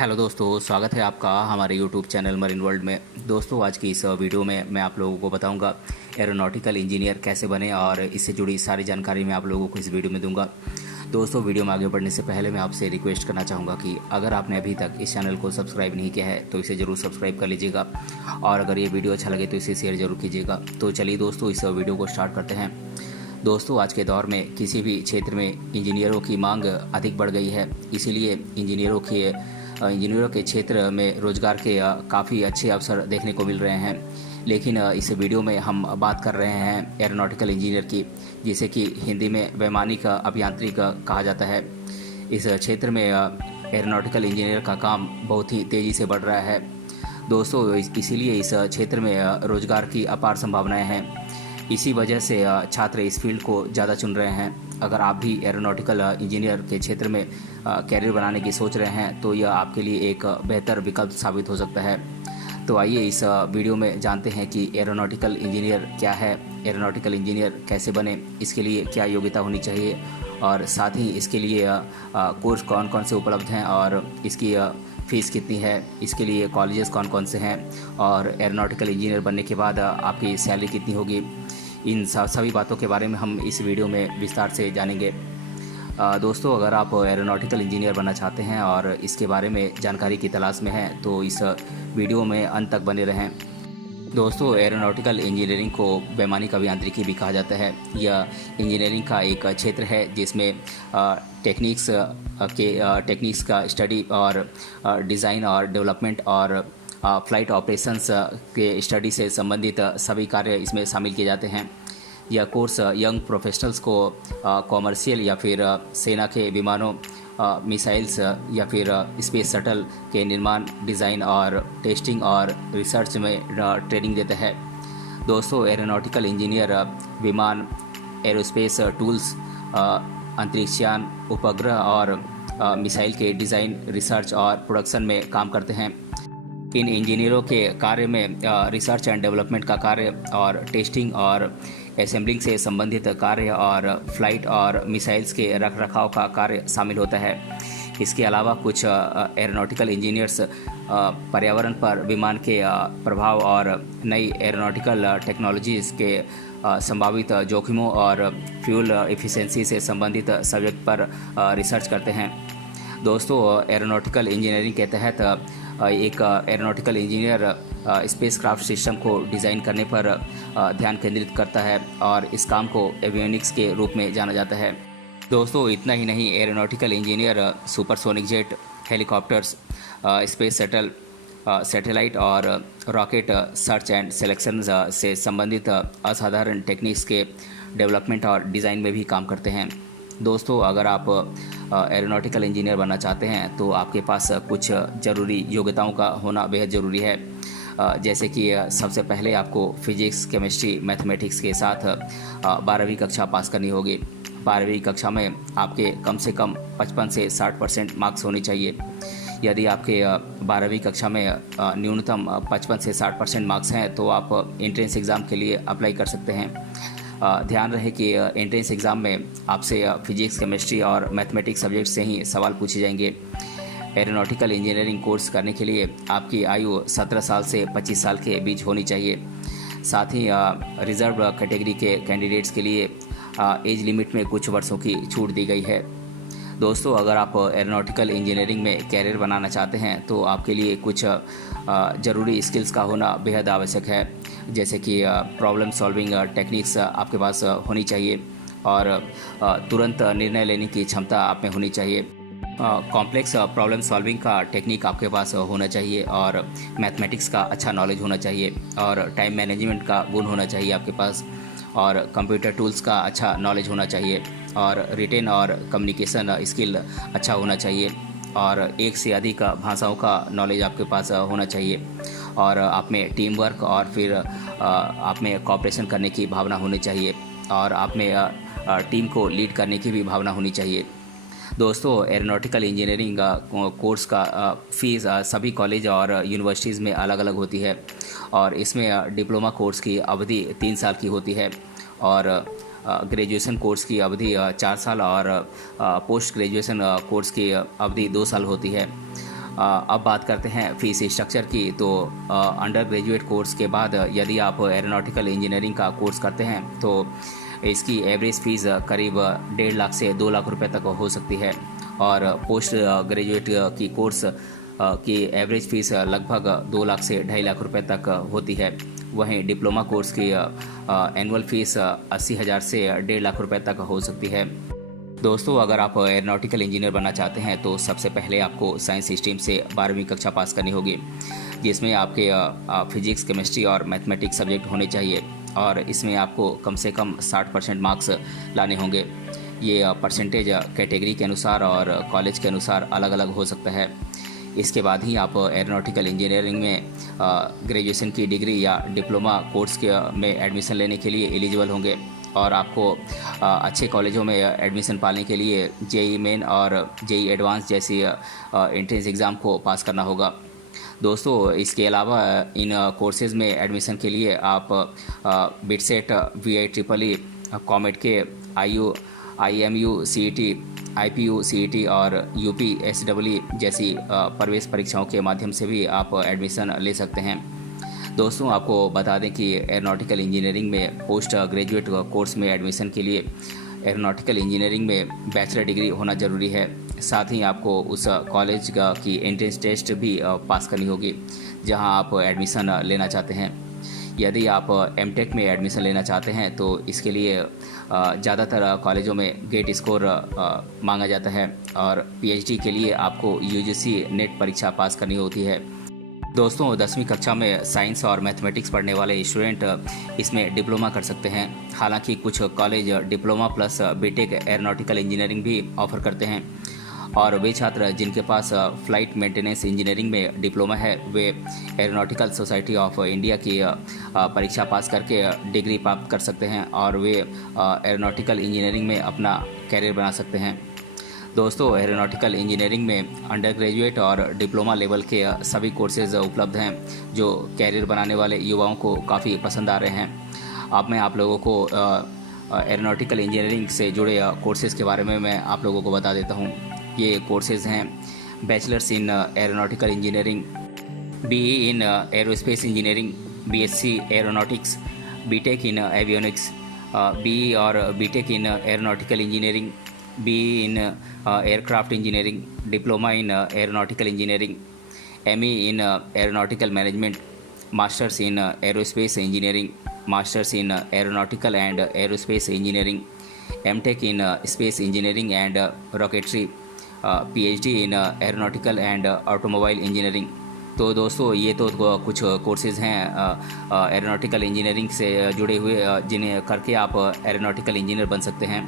Hello दोस्तों, स्वागत है आपका हमारे यूट्यूब चैनल मरीन वर्ल्ड में। दोस्तों, आज की इस वीडियो में मैं आप लोगों को बताऊंगा एरोनॉटिकल इंजीनियर कैसे बने और इससे जुड़ी सारी जानकारी मैं आप लोगों को इस वीडियो में दूंगा। दोस्तों, वीडियो में आगे बढ़ने से पहले मैं आपसे रिक्वेस्ट करना चाहूँगा कि अगर आपने अभी तक इस चैनल को सब्सक्राइब नहीं किया है तो इसे ज़रूर सब्सक्राइब कर लीजिएगा और अगर ये वीडियो अच्छा लगे तो इसे शेयर ज़रूर कीजिएगा। तो चलिए दोस्तों, इस वीडियो को स्टार्ट करते हैं। दोस्तों, आज के दौर में किसी भी क्षेत्र में इंजीनियरों की मांग अधिक बढ़ गई है, इसीलिए इंजीनियरों के क्षेत्र में रोजगार के काफ़ी अच्छे अवसर देखने को मिल रहे हैं। लेकिन इस वीडियो में हम बात कर रहे हैं एरोनॉटिकल इंजीनियर की, जिसे कि हिंदी में वैमानिक अभियांत्रिक कहा जाता है। इस क्षेत्र में एरोनॉटिकल इंजीनियर का काम बहुत ही तेज़ी से बढ़ रहा है। दोस्तों, इसीलिए इस क्षेत्र में रोजगार की अपार संभावनाएं हैं। इसी वजह से छात्र इस फील्ड को ज़्यादा चुन रहे हैं। अगर आप भी एरोनॉटिकल इंजीनियर के क्षेत्र में कैरियर बनाने की सोच रहे हैं तो यह आपके लिए एक बेहतर विकल्प साबित हो सकता है। तो आइए इस वीडियो में जानते हैं कि एरोनॉटिकल इंजीनियर क्या है, एरोनॉटिकल इंजीनियर कैसे बने, इसके लिए क्या योग्यता होनी चाहिए और साथ ही इसके लिए कोर्स कौन कौन से उपलब्ध हैं और इसकी फ़ीस कितनी है, इसके लिए कॉलेजेस कौन कौन से हैं और एरोनॉटिकल इंजीनियर बनने के बाद आपकी सैलरी कितनी होगी। इन सभी बातों के बारे में हम इस वीडियो में विस्तार से जानेंगे। दोस्तों, अगर आप एरोनॉटिकल इंजीनियर बनना चाहते हैं और इसके बारे में जानकारी की तलाश में हैं तो इस वीडियो में अंत तक बने रहें। दोस्तों, एरोनॉटिकल इंजीनियरिंग को वैमानिक अभियांत्रिकी भी कहा जाता है। यह इंजीनियरिंग का एक क्षेत्र है जिसमें टेक्निक्स का स्टडी और डिज़ाइन और डेवलपमेंट और फ्लाइट ऑपरेशंस के स्टडी से संबंधित सभी कार्य इसमें शामिल किए जाते हैं। यह कोर्स यंग प्रोफेशनल्स को कॉमर्शियल या फिर सेना के विमानों, मिसाइल्स या फिर स्पेस शटल के निर्माण, डिज़ाइन और टेस्टिंग और रिसर्च में ट्रेनिंग देता है। दोस्तों, एरोनॉटिकल इंजीनियर विमान, एरोस्पेस टूल्स, अंतरिक्षयान, उपग्रह और मिसाइल के डिज़ाइन, रिसर्च और प्रोडक्शन में काम करते हैं। इन इंजीनियरों के कार्य में रिसर्च एंड डेवलपमेंट का कार्य और टेस्टिंग और असेंबलिंग से संबंधित कार्य और फ्लाइट और मिसाइल्स के रखरखाव का कार्य शामिल होता है। इसके अलावा कुछ एरोनॉटिकल इंजीनियर्स पर्यावरण पर विमान के प्रभाव और नई एरोनॉटिकल टेक्नोलॉजीज़ के संभावित जोखिमों और फ्यूल एफिशिएंसी से संबंधित सब्जेक्ट पर रिसर्च करते हैं। दोस्तों, एरोनॉटिकल इंजीनियरिंग के तहत एक एरोनॉटिकल इंजीनियर स्पेसक्राफ्ट सिस्टम को डिज़ाइन करने पर ध्यान केंद्रित करता है और इस काम को एवियोनिक्स के रूप में जाना जाता है। दोस्तों, इतना ही नहीं, aeronautical engineer supersonic jet, helicopters, space shuttle, satellite और रॉकेट सर्च एंड सिलेक्शन से संबंधित असाधारण टेक्निक्स के डेवलपमेंट और डिज़ाइन में भी काम करते हैं। दोस्तों, अगर आप एरोनॉटिकल इंजीनियर बनना चाहते हैं तो आपके पास कुछ ज़रूरी योग्यताओं का होना बेहद ज़रूरी है। जैसे कि सबसे पहले आपको फिजिक्स, केमिस्ट्री, मैथमेटिक्स के साथ 12वीं कक्षा पास करनी होगी। 12वीं कक्षा में आपके कम से कम 55 से 60% मार्क्स होने चाहिए। यदि आपके 12वीं कक्षा में न्यूनतम 55 से 60% मार्क्स हैं तो आप एंट्रेंस एग्ज़ाम के लिए अप्लाई कर सकते हैं। ध्यान रहे कि एंट्रेंस एग्ज़ाम में आपसे फिजिक्स, केमिस्ट्री और मैथमेटिक्स सब्जेक्ट से ही सवाल पूछे जाएंगे। एरोनॉटिकल इंजीनियरिंग कोर्स करने के लिए आपकी आयु 17 साल से 25 साल के बीच होनी चाहिए। साथ ही रिजर्व कैटेगरी के कैंडिडेट्स के लिए एज लिमिट में कुछ वर्षों की छूट दी गई है। दोस्तों, अगर आप एरोनॉटिकल इंजीनियरिंग में कैरियर बनाना चाहते हैं तो आपके लिए कुछ ज़रूरी स्किल्स का होना बेहद आवश्यक है। जैसे कि प्रॉब्लम सॉल्विंग टेक्निक्स आपके पास होनी चाहिए और तुरंत निर्णय लेने की क्षमता आप में होनी चाहिए। कॉम्प्लेक्स प्रॉब्लम सॉल्विंग का टेक्निक आपके पास होना चाहिए और मैथमेटिक्स का अच्छा नॉलेज होना चाहिए और टाइम मैनेजमेंट का गुण होना चाहिए आपके पास और कंप्यूटर टूल्स का अच्छा नॉलेज होना चाहिए और रिटेन और कम्युनिकेशन स्किल अच्छा होना चाहिए और एक से अधिक भाषाओं का नॉलेज आपके पास होना चाहिए और आप में टीम वर्क और फिर आप में कोऑपरेशन करने की भावना होनी चाहिए और आप में टीम को लीड करने की भी भावना होनी चाहिए। दोस्तों, एरोनॉटिकल इंजीनियरिंग कोर्स का फ़ीस सभी कॉलेज और यूनिवर्सिटीज़ में अलग अलग होती है और इसमें डिप्लोमा कोर्स की अवधि 3 साल की होती है और ग्रेजुएशन कोर्स की अवधि 4 साल और पोस्ट ग्रेजुएशन कोर्स की अवधि 2 साल होती है। अब बात करते हैं फ़ीस स्ट्रक्चर की। तो अंडर ग्रेजुएट कोर्स के बाद यदि आप एरोनॉटिकल इंजीनियरिंग का कोर्स करते हैं तो इसकी एवरेज फ़ीस करीब 1.5 लाख से 2 लाख रुपए तक हो सकती है। और पोस्ट ग्रेजुएट की कोर्स की एवरेज फ़ीस लगभग 2 लाख से 2.5 लाख रुपए तक होती है। वहीं डिप्लोमा कोर्स की एनुअल फ़ीस 80,000 से 1.5 लाख रुपए तक हो सकती है। दोस्तों, अगर आप एरोनॉटिकल इंजीनियर बनना चाहते हैं तो सबसे पहले आपको साइंस स्ट्रीम से 12वीं कक्षा पास करनी होगी, जिसमें आपके फिजिक्स, केमिस्ट्री और मैथमेटिक्स सब्जेक्ट होने चाहिए। और इसमें आपको कम से कम 60% मार्क्स लाने होंगे। ये परसेंटेज कैटेगरी के अनुसार और कॉलेज के अनुसार अलग अलग हो सकता है। इसके बाद ही आप एरोनॉटिकल इंजीनियरिंग में ग्रेजुएशन की डिग्री या डिप्लोमा कोर्स में एडमिशन लेने के लिए एलिजिबल होंगे। और आपको अच्छे कॉलेजों में एडमिशन पाने के लिए जेई मेन और जेई एडवांस जैसी एंट्रेंस एग्ज़ाम को पास करना होगा। दोस्तों, इसके अलावा इन कोर्सेज़ में एडमिशन के लिए आप बिटसेट, VIEEE, कॉमेट के, IMU CET, IPU CET और UPSEE जैसी प्रवेश परीक्षाओं के माध्यम से भी आप एडमिशन ले सकते हैं। दोस्तों, आपको बता दें कि एरोनॉटिकल इंजीनियरिंग में पोस्ट ग्रेजुएट कोर्स में एडमिशन के लिए एरोनॉटिकल इंजीनियरिंग में बैचलर डिग्री होना ज़रूरी है। साथ ही आपको उस कॉलेज की एंट्रेंस टेस्ट भी पास करनी होगी जहां आप एडमिशन लेना चाहते हैं। यदि आप MTech में एडमिशन लेना चाहते हैं तो इसके लिए ज़्यादातर कॉलेजों में गेट स्कोर मांगा जाता है। और PhD के लिए आपको UGC नेट परीक्षा पास करनी होती है। दोस्तों, 10वीं कक्षा में साइंस और मैथमेटिक्स पढ़ने वाले स्टूडेंट इसमें डिप्लोमा कर सकते हैं। हालांकि कुछ college diploma plus BTech aeronautical engineering भी ऑफर करते हैं। और वे छात्र जिनके पास फ्लाइट मेंटेनेंस इंजीनियरिंग में डिप्लोमा है वे एरोनॉटिकल सोसाइटी ऑफ इंडिया की परीक्षा पास करके डिग्री प्राप्त कर सकते हैं और वे एरोनॉटिकल इंजीनियरिंग में अपना कैरियर बना सकते हैं। दोस्तों, एरोनॉटिकल इंजीनियरिंग में अंडर ग्रेजुएट और डिप्लोमा लेवल के सभी कोर्सेज उपलब्ध हैं जो कैरियर बनाने वाले युवाओं को काफ़ी पसंद आ रहे हैं। अब मैं आप लोगों को एरोनॉटिकल इंजीनियरिंग से जुड़े कोर्सेज़ के बारे में मैं आप लोगों को बता देता हूँ। ये कोर्सेज़ हैं bachelors in aeronautical engineering, BE in aerospace engineering, BSc aeronautics, BTech in avionics, BE और BTech in aeronautical engineering, BE in aircraft engineering, diploma in aeronautical engineering, ME in aeronautical management, masters in aerospace engineering, masters in aeronautical and aerospace engineering, MTech in space engineering and rocketry, PhD in aeronautical and automobile engineering. तो दोस्तों, ये तो कुछ courses हैं aeronautical engineering से जुड़े हुए जिन्हें करके आप एरोनॉटिकल इंजीनियर बन सकते हैं।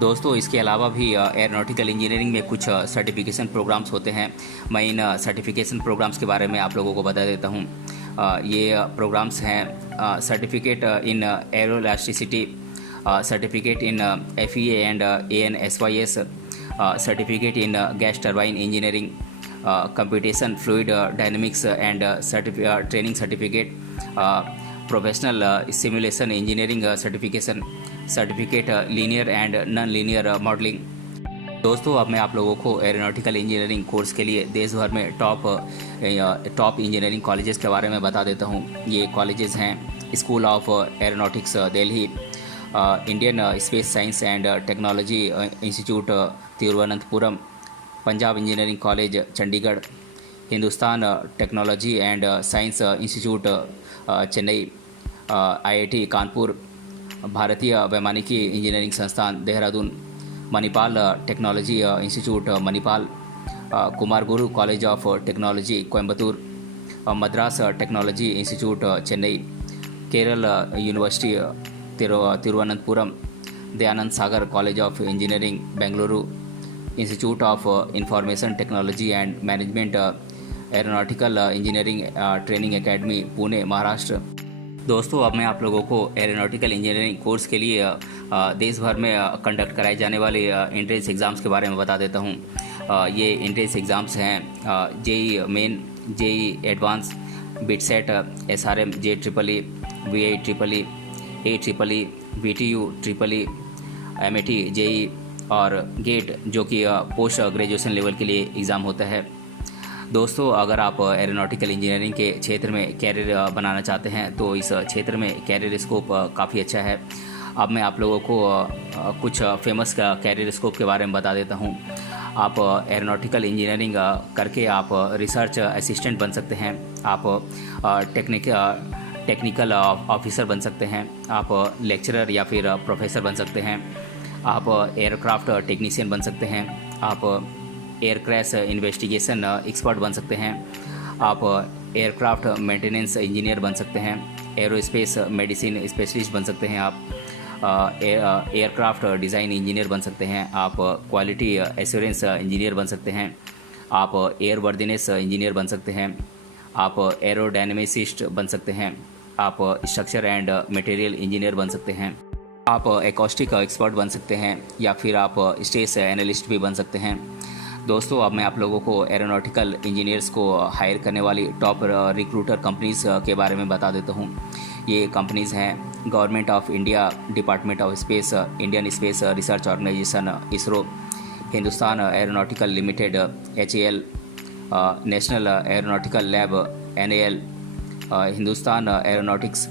दोस्तों, इसके अलावा भी एरोनॉटिकल इंजीनियरिंग में कुछ सर्टिफिकेशन प्रोग्राम्स होते हैं। मैं इन सर्टिफिकेशन प्रोग्राम्स के बारे में आप लोगों को बता देता हूँ। ये प्रोग्राम्स हैं certificate in aeroelasticity, certificate in FEA and ANSYS, certificate in gas turbine engineering, computation fluid dynamics and training certificate, professional simulation engineering certification, certificate linear and non linear modelling. दोस्तों, अब मैं आप लोगों को एरोनॉटिकल इंजीनियरिंग कोर्स के लिए देश भर में टॉप इंजीनियरिंग कॉलेजेस के बारे में बता देता हूँ। ये कॉलेजेस हैं school of aeronautics Delhi, Indian space science and technology institute Thiruvananthapuram, Punjab engineering college Chandigarh, Hindustan technology and science institute Chennai, IIT Kanpur, भारतीय वैमानिकी इंजीनियरिंग संस्थान Dehradun, Manipal technology institute Manipal, Kumar Guru college of technology Coimbatore, Madras technology institute Chennai, Kerala university Thiruvananthapuram, Dayanand Sagar college of engineering Bengaluru, institute of information technology and management aeronautical engineering training academy Pune Maharashtra. दोस्तों, अब मैं आप लोगों को aeronautical engineering course के लिए देश भर में कंडक्ट कराए जाने वाले एंट्रेंस एग्ज़ाम्स के बारे में बता देता हूँ। ये एंट्रेंस एग्ज़ाम्स हैं JEE main, JEE advance, BITSAT, SRM, JEEE, VIEEE, AEEE, VTU, EEE, MAT, JEE और गेट जो कि पोस्ट ग्रेजुएशन लेवल के लिए एग्ज़ाम होता है। दोस्तों, अगर आप एरोनॉटिकल इंजीनियरिंग के क्षेत्र में कैरियर बनाना चाहते हैं तो इस क्षेत्र में कैरियर स्कोप काफ़ी अच्छा है। अब मैं आप लोगों को कुछ फेमस कैरियर स्कोप के बारे में बता देता हूँ। आप एरोनॉटिकल इंजीनियरिंग करके आप रिसर्च असिस्टेंट बन सकते हैं, आप टेक्निकल ऑफिसर बन सकते हैं, आप लेक्चरर या फिर प्रोफेसर बन सकते हैं, आप एयरक्राफ्ट टेक्नीशियन बन सकते हैं, आप एयर क्रैश इन्वेस्टिगेशन एक्सपर्ट बन सकते हैं, आप एयरक्राफ्ट मेंटेनेंस इंजीनियर बन सकते हैं, एरोस्पेस मेडिसिन स्पेशलिस्ट बन सकते हैं, आप एयरक्राफ्ट डिज़ाइन इंजीनियर बन सकते हैं, आप क्वालिटी एश्योरेंस इंजीनियर बन सकते हैं, आप एयर वर्दीनेस इंजीनियर बन सकते हैं, आप एरोडायनेमिसिस्ट बन सकते हैं, आप स्ट्रक्चर एंड मटेरियल इंजीनियर बन सकते हैं, आप एकॉस्टिक एक्सपर्ट बन सकते हैं, या फिर आप स्टेज एनालिस्ट भी बन सकते हैं। दोस्तों, अब मैं आप लोगों को एरोनॉटिकल इंजीनियर्स को हायर करने वाली टॉप रिक्रूटर कंपनीज़ के बारे में बता देता हूँ। ये कंपनीज़ हैं government of India, department of space, Indian space research organisation ISRO, Hindustan aeronautical limited HAL, national aeronautical lab NAL, Hindustan aeronautics,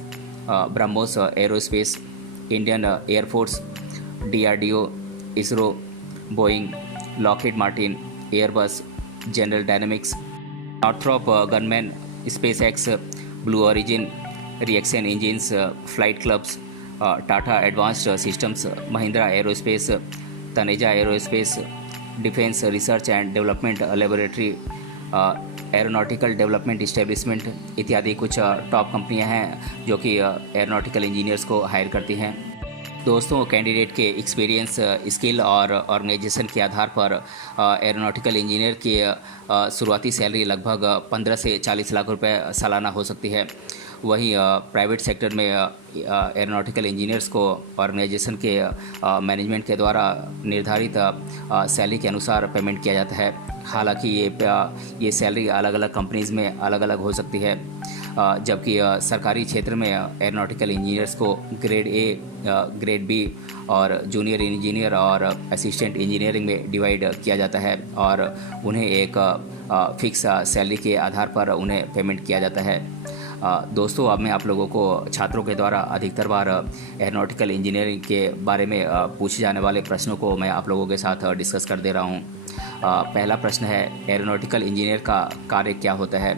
BrahMos aerospace, Indian air force, DRDO, ISRO, Boeing, Lockheed Martin, Airbus, General Dynamics, Northrop Grumman, space X, Blue Origin, reaction engines, flight clubs, Tata advanced systems, Mahindra aerospace, Taneja aerospace, defence research and development laboratory, aeronautical development establishment इत्यादि कुछ top कंपनियां हैं जो कि aeronautical engineers को higher करती हैं। दोस्तों, कैंडिडेट के एक्सपीरियंस, स्किल और ऑर्गेनाइजेशन के आधार पर एरोनॉटिकल इंजीनियर की शुरुआती सैलरी लगभग 15 से 40 लाख रुपए सालाना हो सकती है। वहीं प्राइवेट सेक्टर में एरोनॉटिकल इंजीनियर्स को ऑर्गेनाइजेशन के मैनेजमेंट के द्वारा निर्धारित सैलरी के अनुसार पेमेंट किया जाता है। हालांकि ये सैलरी अलग अलग कंपनीज़ में अलग अलग हो सकती है, जबकि सरकारी क्षेत्र में एरोनॉटिकल इंजीनियर्स को ग्रेड A, ग्रेड B और जूनियर इंजीनियर और असिस्टेंट इंजीनियरिंग में डिवाइड किया जाता है और उन्हें एक फिक्स सैलरी के आधार पर उन्हें पेमेंट किया जाता है। दोस्तों, अब मैं आप लोगों को छात्रों के द्वारा अधिकतर बार एरोनॉटिकल इंजीनियरिंग के बारे में पूछे जाने वाले प्रश्नों को मैं आप लोगों के साथ डिस्कस कर दे रहा हूँ। पहला प्रश्न है, एरोनॉटिकल इंजीनियर का कार्य क्या होता है?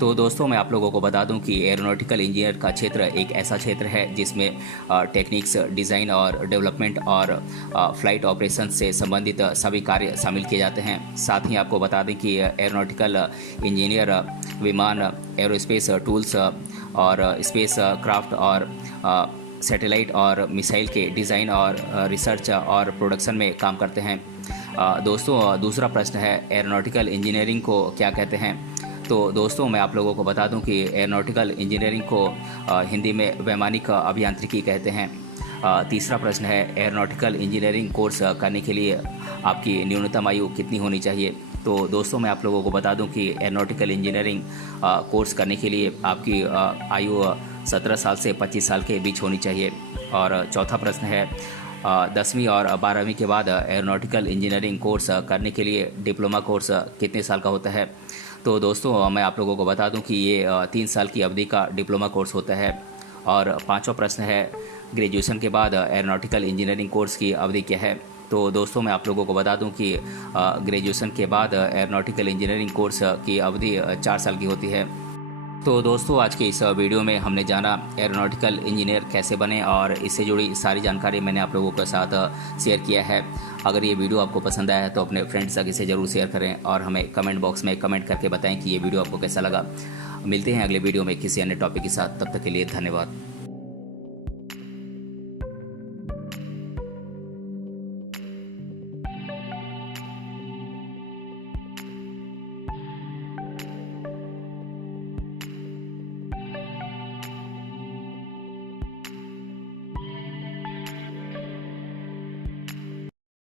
तो दोस्तों, मैं आप लोगों को बता दूं कि एरोनॉटिकल इंजीनियर का क्षेत्र एक ऐसा क्षेत्र है जिसमें टेक्निक्स, डिज़ाइन और डेवलपमेंट और फ्लाइट ऑपरेशन से संबंधित सभी कार्य शामिल किए जाते हैं। साथ ही आपको बता दें कि एरोनॉटिकल इंजीनियर विमान, एरोस्पेस टूल्स और स्पेस क्राफ्ट और सैटेलाइट और मिसाइल के डिज़ाइन और रिसर्च और प्रोडक्शन में काम करते हैं। दोस्तों, दूसरा प्रश्न है, एरोनॉटिकल इंजीनियरिंग को क्या कहते हैं? तो दोस्तों, मैं आप लोगों को बता दूं कि एरोनॉटिकल इंजीनियरिंग को हिंदी में वैमानिक अभियांत्रिकी कहते हैं। तीसरा प्रश्न है, एरोनॉटिकल इंजीनियरिंग कोर्स करने के लिए आपकी न्यूनतम आयु कितनी होनी चाहिए? तो दोस्तों, मैं आप लोगों को बता दूं कि एरोनॉटिकल इंजीनियरिंग कोर्स करने के लिए आपकी आयु 17 साल से 25 साल के बीच होनी चाहिए। और चौथा प्रश्न है, 10वीं और 12वीं के बाद एरोनॉटिकल इंजीनियरिंग कोर्स करने के लिए डिप्लोमा कोर्स कितने साल का होता है? तो दोस्तों, मैं आप लोगों को बता दूं कि ये 3 साल की अवधि का डिप्लोमा कोर्स होता है। और पांचवा प्रश्न है, ग्रेजुएशन के बाद एरोनॉटिकल इंजीनियरिंग कोर्स की अवधि क्या है? तो दोस्तों, मैं आप लोगों को बता दूं कि ग्रेजुएशन के बाद एरोनॉटिकल इंजीनियरिंग कोर्स की अवधि 4 साल की होती है। तो दोस्तों, आज के इस वीडियो में हमने जाना एरोनॉटिकल इंजीनियर कैसे बने और इससे जुड़ी सारी जानकारी मैंने आप लोगों के साथ शेयर किया है। अगर ये वीडियो आपको पसंद आया है तो अपने फ्रेंड्स तक इसे ज़रूर शेयर करें और हमें कमेंट बॉक्स में कमेंट करके बताएं कि ये वीडियो आपको कैसा लगा। मिलते हैं अगले वीडियो में किसी अन्य टॉपिक के साथ, तब तक के लिए धन्यवाद।